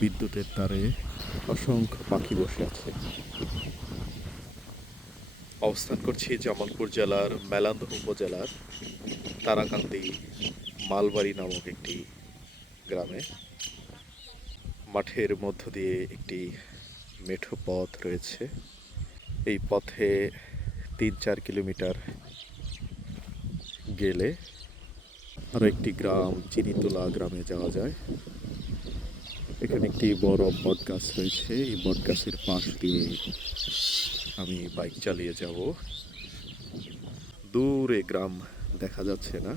বিদ্যুতের তারে অসংখ্য পাখি বসে আছে। অবস্থান করছি জামালপুর জেলার মেলান্দহ উপজেলার তারাকান্দি মালবাড়ি নামক একটি গ্রামে। মাঠের মধ্য দিয়ে একটি মেঠো পথ রয়েছে। এই পথে তিন চার কিলোমিটার গেলে আরও একটি গ্রাম, চিনিতলা গ্রামে যাওয়া যায়। এখানে একটি বড় বট গাছ রয়েছে। এই বট গাছের পাশ দিয়ে আমি বাইক চালিয়ে যাব। দূরে গ্রাম দেখা যাচ্ছে না।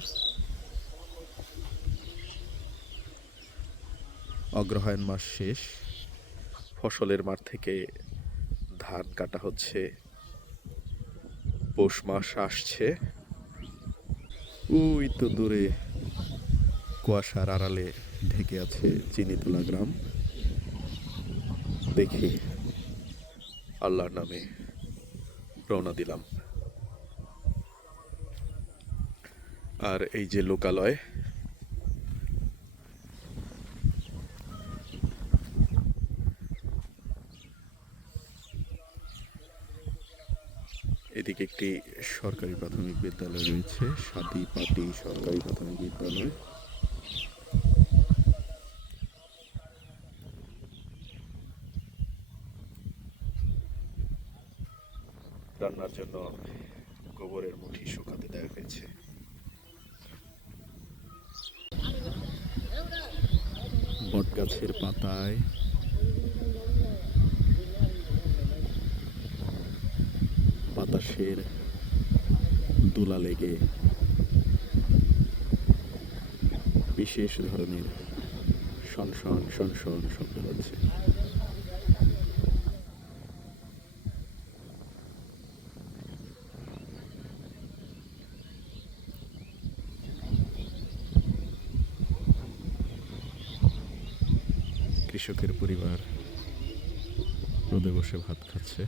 অগ্রহায়ণ মাস শেষ। ফসলের মাঠ থেকে ধান কাটা হচ্ছে। পৌষ মাস আসছে। ওই তো দূরে কুয়াশার আড়ালে ঢেকে আছে চিনিতলা গ্রাম। দেখি আল্লাহর নামে রওনা দিলাম। আর এই যে লোকালয়, এদিকে একটি সরকারি প্রাথমিক বিদ্যালয় রয়েছে সাদি পাটি সরকারি প্রাথমিক বিদ্যালয়। রান্নার জন্য গোবরের মুঠি শুকাতে দেওয়া হয়েছে বট গাছের পাতায় বাতাসের দোলা লেগে বিশেষ ধরনের সনসন সনসন শব্দ হচ্ছে। কৃষকের পরিবার রোদে বসে ভাত খাচ্ছে।